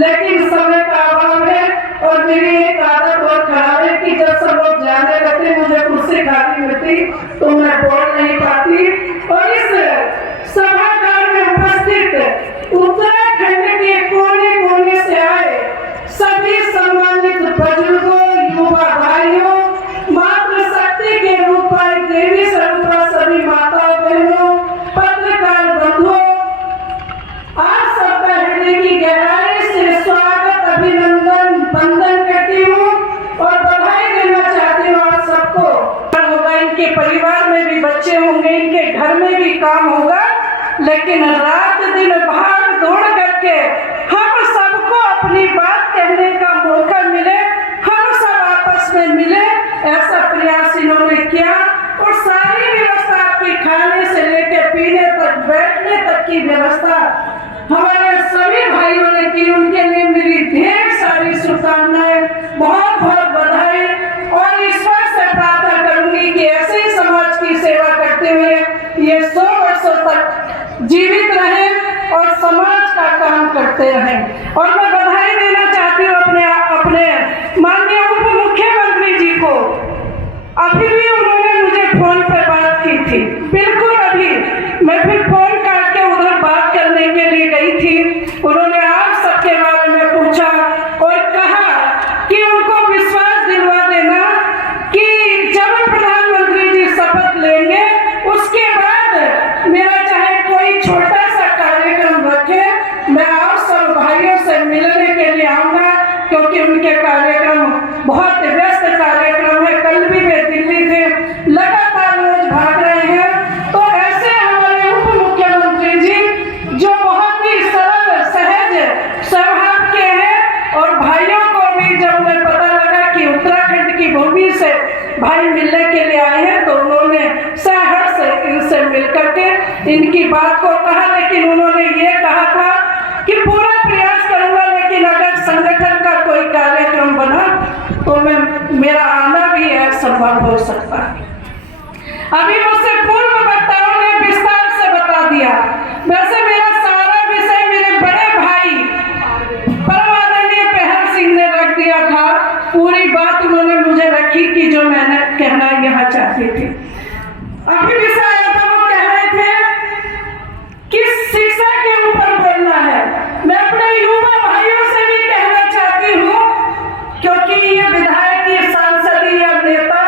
लेकिन समय का अभाव है और मेरी एक आदत बहुत खराब है कि जब सब लोग जाने लगते मुझे कुर्सी खाली मिलती तो मैं बोल नहीं पाती। और इस सभागार में उपस्थित उत्तराखंड के कोने कोने से आए सभी सम्मानित बुजुर्गों, युवा भाइयों, मातृशक्ति के रूप में देवी स्वरूपा सभी माताओं बहनों, पत्रकार बंधुओं, आप सबका हृदय की गहराई से स्वागत, अभिनंदन, वंदन करती हूँ और बधाई देना चाहती हूँ आप सबको। होगा, इनके परिवार में भी बच्चे होंगे, इनके घर में भी काम होगा, लेकिन रात दिन भाग दौड़ करके हम सबको अपनी बात कहने का मौका मिले, हम सब आपस में मिले, ऐसा प्रयास इन्होंने किया। और सारी व्यवस्था आपकी खाने से लेकर पीने तक, बैठने तक की व्यवस्था हमारे सभी भाइयों ने की। उनके लिए मेरी ढेर सारी शुभकामनाएं, बहुत बहुत बधाई और ईश्वर से प्रार्थना करूंगी कि ऐसे ही समाज की सेवा करते हुए ये 100 वर्षों तक जीवित रहे और समाज का काम करते रहें। और मैं बधाई देना चाहती हूँ अपने माननीय उप मुख्यमंत्री जी को। अभी भी उन्होंने मुझे फोन पर बात की थी, बिल्कुल अभी मैं फिर फोन करके उधर बात करने के लिए गई थी। उन्होंने आप सबके बारे में पूछा और कहा कि उनको विश्वास दिलवा देना कि जब प्रधानमंत्री जी शपथ लेंगे उसके बाद मेरा चाहे कोई छोटा सा कार्यक्रम रखे, मैं आप सब भाइयों से मिलने के लिए आऊंगा, क्योंकि उनके कार्यक्रम बहुत व्यस्त कार्यक्रम है। कल भी वे दिल्ली थे, लगातार रोज भाग रहे हैं। तो ऐसे हमारे उप मुख्यमंत्री जी जो बहुत ही सरल सहज स्वभाव के हैं, और भाइयों को भी जब उन्हें पता लगा कि उत्तराखंड की भूमि से भाई मिलने के लिए आए हैं तो उन्होंने सहर्ष से इनसे मिलकर के इनकी बात को कहा। लेकिन उन्होंने ये कहा था कि पूरा प्रयास करूंगा, लेकिन अगर संगठन का कोई कार्यक्रम बना तो मेरा आना भी असंभव हो सकता है। अभी मुझसे पूर्व वक्ताओं ने विस्तार से बता दिया। वैसे मेरा सारा विषय मेरे बड़े भाई परम आदरणीय पेहर सिंह ने रख दिया था। पूरी बात उन्होंने मुझे रखी कि जो मैंने कहना यहाँ चाहती थी। अभी विषय आया था, वो कह रहे थे कि शिक्षा के ऊपर बोलना है। मैं अपने युवा भाइयों से भी कहना चाहती हूँ, क्योंकि ये विधायक, ये सांसद, ये नेता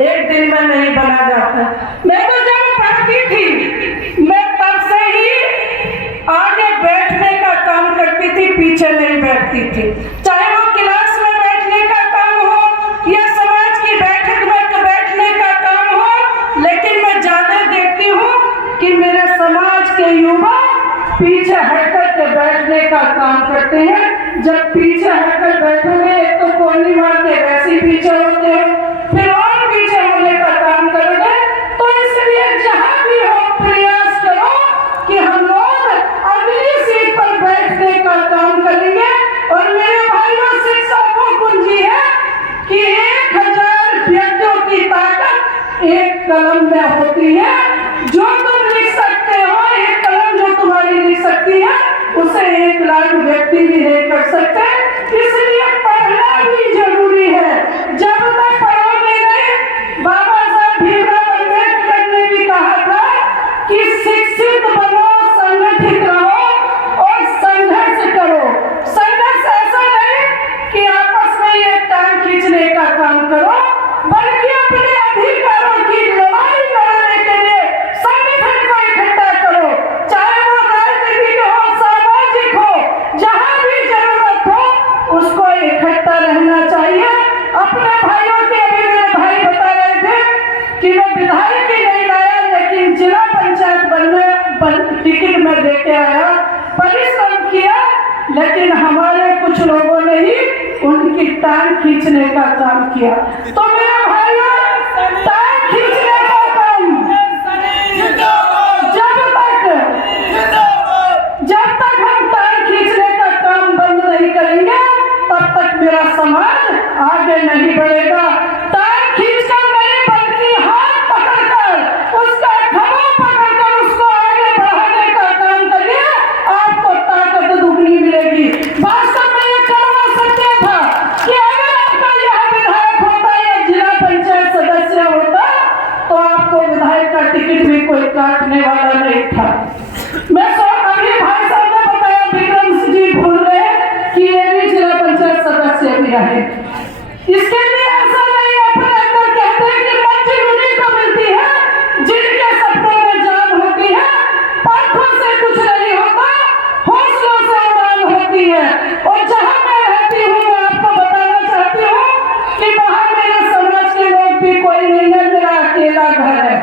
एक दिन में नहीं बना जाता। मैं तो जब पढ़ती थी मैं तब से ही आगे बैठने का काम करती थी, पीछे नहीं बैठती थी। चाहे वो क्लास में बैठने का काम हो या समाज की बैठक में बैठने का काम हो, लेकिन मैं ज्यादा देखती हूँ कि मेरे समाज के युवा पीछे हटकर के बैठने का काम करते हैं। जब पीछे हटकर बैठोगे एक तो कोई मार के वैसे पीछे होते हो, फिर और पीछे होने का काम करोगे। तो इसलिए जहां भी हो प्रयास करो कि हम लोग अगली सीट पर बैठने का काम करेंगे। और मेरे भाइयों, शिक्षा वो कुंजी है कि 1000 व्यक्तियों की ताकत एक कलम में होती है। जो तुम लिख सकते हो, एक कलम जो तुम्हारी लिख सकती है, उसे 1 लाख व्यक्ति भी नहीं कर सकते। इसलिए पढ़ना भी जरूरी है। जब तक पढ़ोगे नहीं, बाबा साहब भीमराव अम्बेडकर ने भी कहा था कि शिक्षित बनो, संगठित रहो और संघर्ष करो। संघर्ष ऐसा नहीं कि आपस में ये टांग खींचने का काम करो, बल्कि अपने अधिकारों की लड़ाई लड़ने के लिए संगठन को इकट्ठा करो। चाहे वो राजनीतिक हो, सामाजिक हो, जहां भी जरूरत हो उसको इकट्ठा रहना चाहिए। अपने भाइयों के, अभी मेरे भाई बता रहे थे कि मैं विधायक ही नहीं लाया, लेकिन जिला पंचायत टिकट में लेके आया, परिश्रम किया, लेकिन हमारे कुछ लोगों ने ही उनकी टांग खींचने का काम किया। तो मेरे भाइयों, टांग खींचने का काम जब तक हम टांग खींचने का काम बंद नहीं करेंगे, तब तक मेरा समाज आगे नहीं बढ़ेगा। टांग खींचकर नहीं, बल्कि हाथ पकड़कर, उसका खभा पकड़कर उसको आगे बढ़ाने का काम करिए, आपको ताकत दुगनी मिलेगी। वास्तव में होती है। और जहाँ मैं रहती हूँ मैं आपको बताना चाहती हूँ कि वहाँ मेरे समाज के लोग भी कोई नहीं है, मेरा अकेला घर है।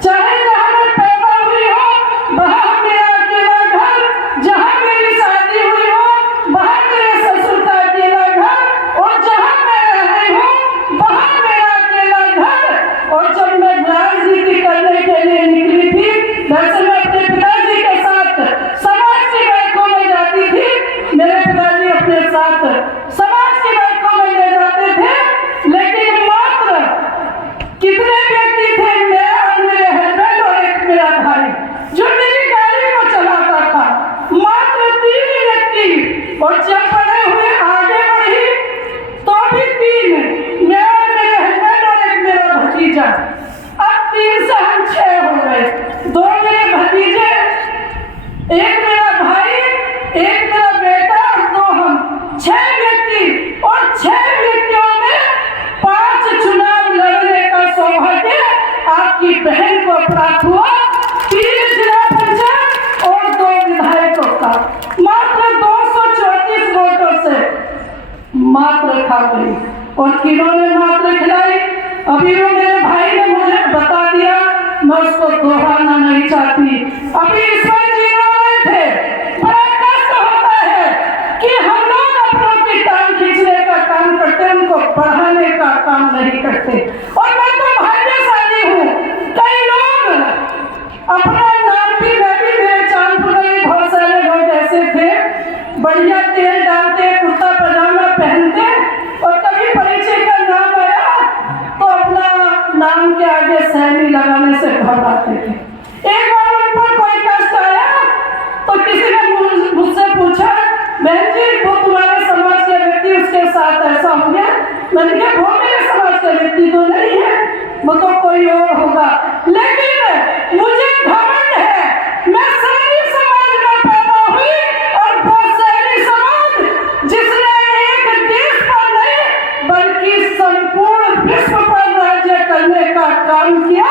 चाहे जहाँ मैं पैदा हुई हूँ वहाँ मेरा अकेला घर, जहाँ मेरी शादी हुई हो वहाँ मेरे ससुर का अकेला घर, और जहाँ मैं रही हूँ वहाँ मेरा अकेला घर। और जब मैं राजनीति करने के लिए निकली थी, वैसे मैं अपने पिताजी के साथ समाज की बैठकों में जाती थी, मेरे पिताजी अपने साथ समाज की बैठकों में ले जाते थे, लेकिन मात्र कितने व्यक्ति थे, मैं और मेरे हस्बैंड और एक मेरा भाई जो मेरी गाड़ी को चलाता था, मात्र 3 व्यक्ति। और जब बड़े हुए आगे बढ़ी तो भी 3, मैं और मेरे हस्बैंड और एक मेरा भतीजा। अब 3 से हम 6 हो गए, 2 मेरे भतीजे, एक मेरा भाई, एक मेरा बेटा और 2 हम, 6 व्यक्ति। और 6 व्यक्तियों में 5 चुनाव लड़ने का सौभाग्य आपकी बहन को प्राप्त हुआ, 3 जिला पंचायत और 2 विधायकों का, मात्र 234 वोटों से मात्र खा गई। और किन्होंने मात्र खिलाई, अभी वो मेरे भाई ने मुझे बता दिया, मैं उसको दोहराना नहीं चाहती। अभी ईश्वर जी रोए थे, बड़ा कष्ट होता है कि हम लोग अपनों की टांग खींचने का काम करते, उनको बढ़ाने का काम नहीं करते। और मैं तो भाग्यशाली हूँ, कई लोग अपना नाम भी, मैं भी, मेरे चांदपुर में बहुत सारे लोग ऐसे थे, बढ़िया तेल डालते, कुर्ता पजामा पहनते, और कभी परिचय का नाम आया तो अपना नाम के आगे सैनी लगाने से घबराते थे। एक बार उन पर कोई कष्ट आया तो किसी ने मुझसे पूछा, बहन जी वो तुम्हारे समाज के व्यक्ति, उसके साथ ऐसा हो गया? मैंने कहा वो मेरे समाज का व्यक्ति तो नहीं है, वो तो कोई और होगा, लेकिन मुझे घमंड है, मैं सैनी समाज में पैदा हुई, और वो सैनी समाज जिसने एक देश पर नहीं बल्कि संपूर्ण विश्व पर राज्य करने का काम किया,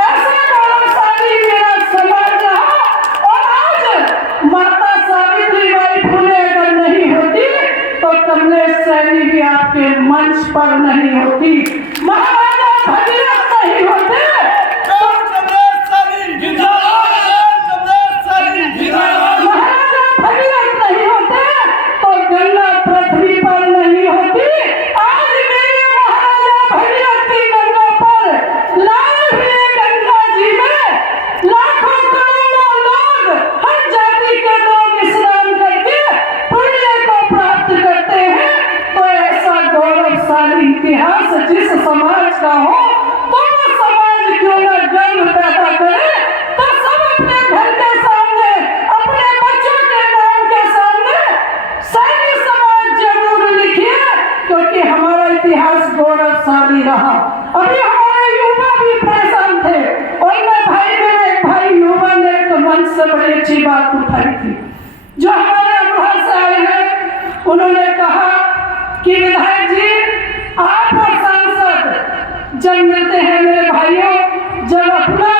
ऐसा गौरवशाली मेरा समाज रहा। और आज माता सावित्री बाई फुले अगर नहीं होती तो कमलेश सैनी भी आपके मंच पर नहीं होती, महाराजा भगीरथ नहीं होते तो महाराजा भगीरथ नहीं होते तो गंगा पृथ्वी पर नहीं होती। आज मेरे महाराजा भगीरथ की गंगा पर लाए हुए गंगा जी में लाखों करोड़ों लोग, हर जाति के लोग स्नान करके पुण्य को प्राप्त करते हैं। तो ऐसा गौरवशाली इतिहास जिस समाज का हो, तो वो समाज क्यों न गर्व पैदा करे, तो सब अपने घर के सामने, अपने बच्चों के नाम के सामने सैनी समाज जरूर लिखिए, क्योंकि हमारा इतिहास गौरवशाली रहा। अभी हमारे युवा भी परेशान थे, और मैं भाई, मेरे एक भाई युवा ने एक मंच से बड़ी अच्छी बात उठाई थी, जो हमारे अमरोहा से आए हैं। उन्होंने कहा कि विधायक जी आप और सांसद जब मिलते हैं मेरे भाइयों, जब अपना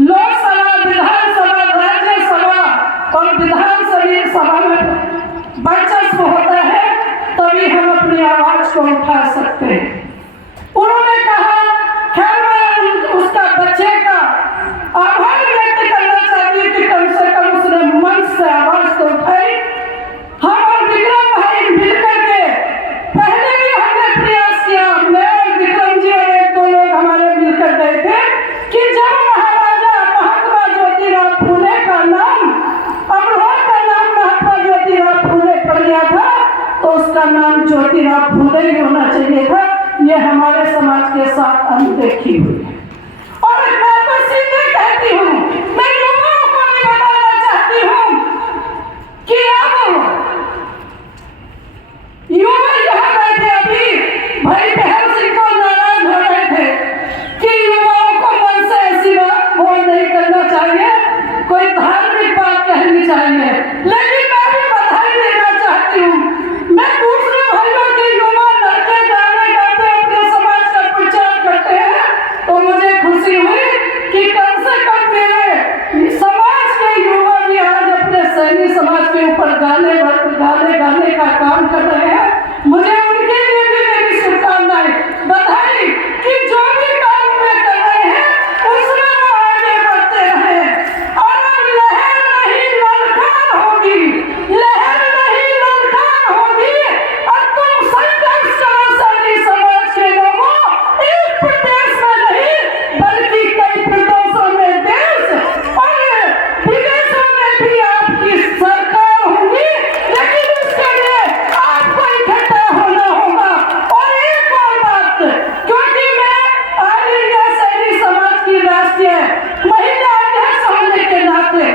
लोकसभा, विधानसभा, राज्यसभा और विधानसभा में वर्चस्व होता है, तभी हम अपनी आवाज को उठा सकते हैं। उन्होंने कहा, खैर मैं उसका बच्चे का आभार व्यक्त करना चाहती हूँ कि कम से कम उसने मंच से आवाज तो उठाई। हम और विक्रम भाई मिलकर के पहले भी हमने प्रयास किया, मैं और विक्रम जी और 1-2 लोग हमारे मिलकर गए थे कि जब महाराजा महात्मा ज्योतिराव फूले का नाम, अमरोहा का नाम महात्मा ज्योतिराव फूले पड़ गया था, तो उसका नाम ज्योतिराव फूले ही होना चाहिए था। ये हमारे समाज के साथ अनदेखी हुई है। और मैं तो सीधे कहती हूँ, मैं युवाओं को भी बताना चाहती हूँ कि अब युवा यहाँ बैठे, अभी भाई बहन सिंह को नाराज हो रहे थे कि युवाओं को मन से ऐसी बात वो नहीं करना चाहिए, कोई धार्मिक बात कहनी चाहिए, लेकिन मैं भी बधाई देना चाहती हूँ। मैं दूसरे भाइयों के युवा लड़के गाने गाते अपने समाज का प्रचार करते हैं, तो गाने का काम कर रहे हैं, मुझे उनके लिए भी मेरी शुभकामनाएं, बधाई कि जो भी काम वे कर रहे हैं उसमें वो आगे बढ़ते हैं। और लहर नहीं ललकार होगी, लहर नहीं ललकार होगी, और तुम संघर्ष करो सभी समाज के लोगों, एक प्रदेश में नहीं बल्कि कई प्रदेशों में देश और विदेशों में भी आपकी सरकार होगी, लेकिन उसके लिए आपको इकट्ठा होना होगा। और एक और बात, क्योंकि मैं ऑल इंडिया शहरी समाज की राष्ट्रीय महिला अध्यक्ष होने के नाते,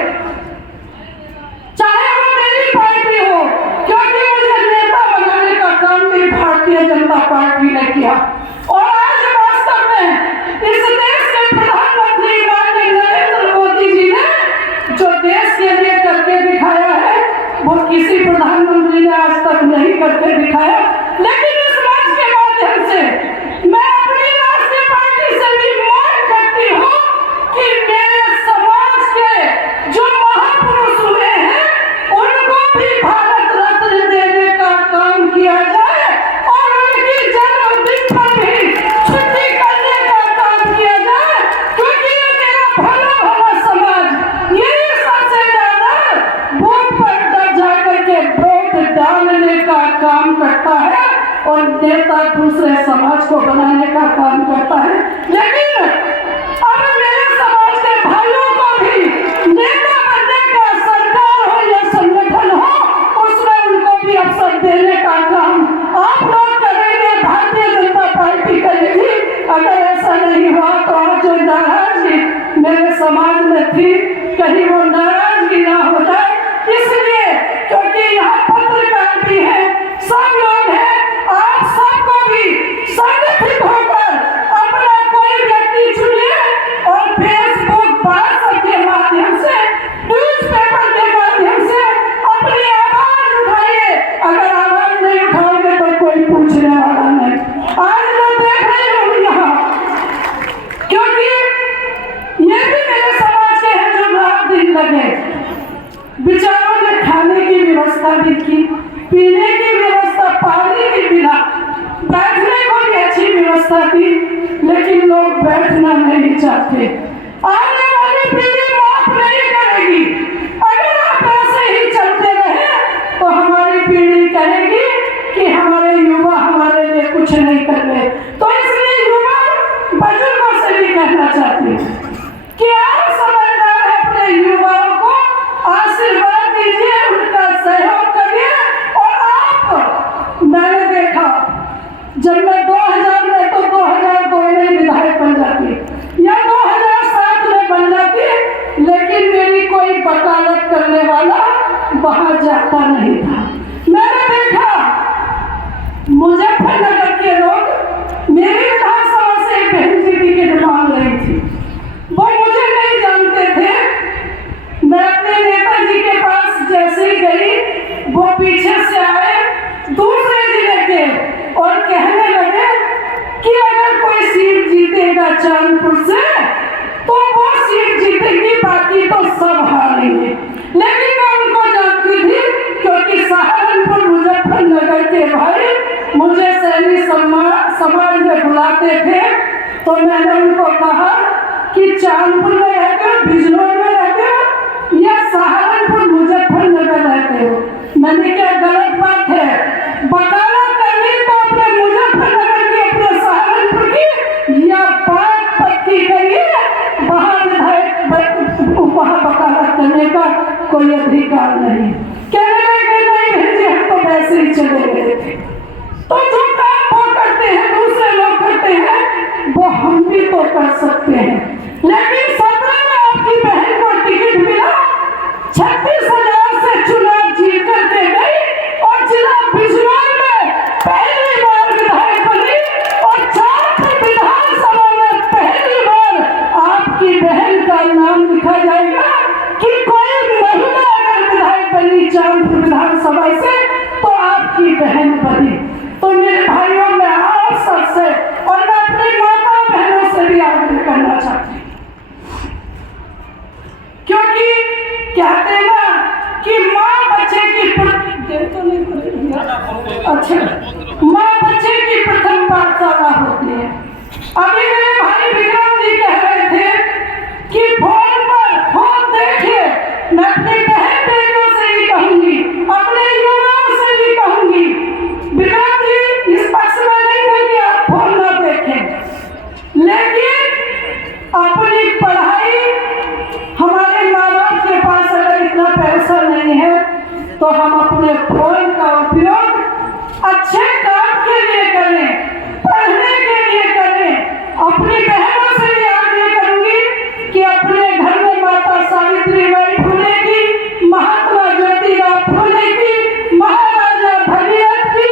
चाहे वो मेरी पार्टी हो, क्योंकि मुझे नेता बनाने का काम भी भारतीय जनता पार्टी ने किया, और आज वास्तव में इस देश के प्रधानमंत्री माननीय नरेंद्र मोदी जी ने जो देश के लिए करके दिखाया है वो किसी प्रधानमंत्री ने आज तक नहीं करके दिखाया। लेकिन इस मंच के माध्यम से मैं अपनी राष्ट्रीय पार्टी से भी मांग करती हूँ कि मेरे समाज के जो महापुरुष हुए हैं उनको भी भारत रत्न देने का काम किया जाए, और उनकी जन्मदिन पर भी छुट्टी करने का काम किया जाए, क्योंकि ये मेरा भला भला समाज यही सबसे ज्यादा वोट पर जाकर के वोट डालने का काम करता है और नेता दूसरे समाज को बनाने का काम करता है। लेकिन अब मेरे समाज के भाइयों को भी नेता बनने का, सरकार हो या संगठन हो, उसमें उनको भी अवसर देने का काम आप लोग करेंगे, भारतीय जनता पार्टी करेगी। अगर ऐसा नहीं हुआ तो आज जो नाराजगी मेरे समाज में थी कहीं वो नाराजगी ना हो जाए, इसलिए क्योंकि यहाँ पत्रकार भी है, सब लोग हैं, आप सबको भी संगठित होकर अपना कोई व्यक्ति चुनिए और फेसबुक, व्हाट्सएप के माध्यम से, न्यूज़पेपर के माध्यम से अपनी आवाज उठाइए। अगर आवाज नहीं उठाओगे तो कोई पूछने वाला नहीं। आज मैं देख रही हूँ यहाँ, क्योंकि ये भी मेरे समाज के हैं जो रात दिन लगे, बेचारों ने खाने की व्यवस्था भी की, पीने की व्यवस्था, पानी भी मिला, बैठने को भी अच्छी व्यवस्था की, लेकिन लोग बैठना नहीं चाहते। आने वाली पीढ़ी माफ नहीं करेगी। अगर आप ऐसे ही चलते रहे तो हमारी पीढ़ी कहेगी कि हमारे युवा हमारे लिए कुछ नहीं कर रहे। तो इसलिए युवा बुजुर्गों से भी कहना चाहती हूँ कि आप समझदार हैं, अपने युवाओं को आशीर्वाद दीजिए, उनका सहयोग करिए। और आप, मैंने देखा जब मैं 2000 में तो 2002 में विधायक बन जाती या 2007 में बन जाती, लेकिन मेरी कोई वकालत करने वाला वहां जाता नहीं था। मैंने देखा मुजफ्फरनगर के लोग मेरी विधानसभा से एक बहन जी की टिकट मांग रही थी, वो मुझे नहीं जानते थे। मैं अपने नेताजी के पास जैसे ही गई, वो पीछे से आए दूसरे जिले के और कहने लगे कि अगर कोई सीट जीतेगा चांदपुर से तो वो सीट जीतेगी, बाकी तो सब हारेंगे। लेकिन मैं उनको जानती थी, क्योंकि सहारनपुर मुजफ्फरनगर के भाई मुझे सैनिक समाज में बुलाते थे, तो मैंने उनको कहा कि चांदपुर में रहते हो, बिजनौर में रहते हो या सहारनपुर मुजफ्फरनगर रहते हो। मैंने क्या गलत बात है? वकालत करनी तो अपने मुजफ्फरनगर की, अपने सहारनपुर की, या बात पक्की करिए, वहाँ विधायक वहाँ वकालत करने का कोई अधिकार नहीं। कहने लगे नहीं भेजे, हम तो वैसे ही चले गए थे। तो जो काम वो करते हैं, दूसरे लोग करते हैं, वो हम भी तो कर सकते हैं। लेकिन 17 में आपकी बहन को टिकट मिला, 36,000 से चुनाव जीत करके गई और जिला बिजनौर में पहली बार विधायक बनी, और चांदपुर विधानसभा में पहली बार आपकी बहन का नाम लिखा जाएगा कि कोई महिला अगर विधायक बनी चांदपुर विधानसभा से तो आपकी बहन बनी। तो मेरे भाइयों, मैं आप सबसे और मैं अपनी माता बहनों से भी आग्रह करना चाहती हूँ, क्योंकि कहते हैं ना कि माँ बच्चे की अच्छा, माँ बच्चे की प्रथम पाठशाला होती है। अभी मेरे भाई विक्रम जी कह रहे थे कि फोन देखिए, मैं अपनी बहन बेटियों से भी कहूंगी, अपने युवाओं से भी कहूंगी, विक्रम जी इस पक्ष में नहीं है कि आप फोन ना देखें, लेकिन अपनी पढ़ाई, हमारे माँ बाप के पास अगर इतना पैसा नहीं है तो हम अपने फोन का उपयोग अच्छे काम के लिए करें, पढ़ने के लिए करें। अपनी बहनों से भी आगे करूंगी कि अपने घर में माता सावित्रीबाई फुले की, महात्मा ज्योतिराव फुले की, महाराजा भगीरथ की,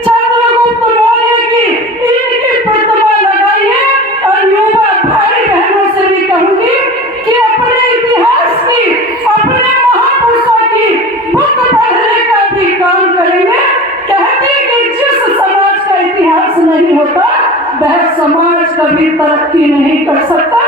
चंद्रगुप्त मौर्य की, इनकी प्रतिमा लगाइए। और युवा भाई बहनों से भी कहूंगी कि अपने इतिहास की, अपने महापुरुषों की बुक पढ़ने का भी काम करेंगे। कहते कि जिस समाज का इतिहास नहीं होता वह समाज कभी तरक्की नहीं कर सकता।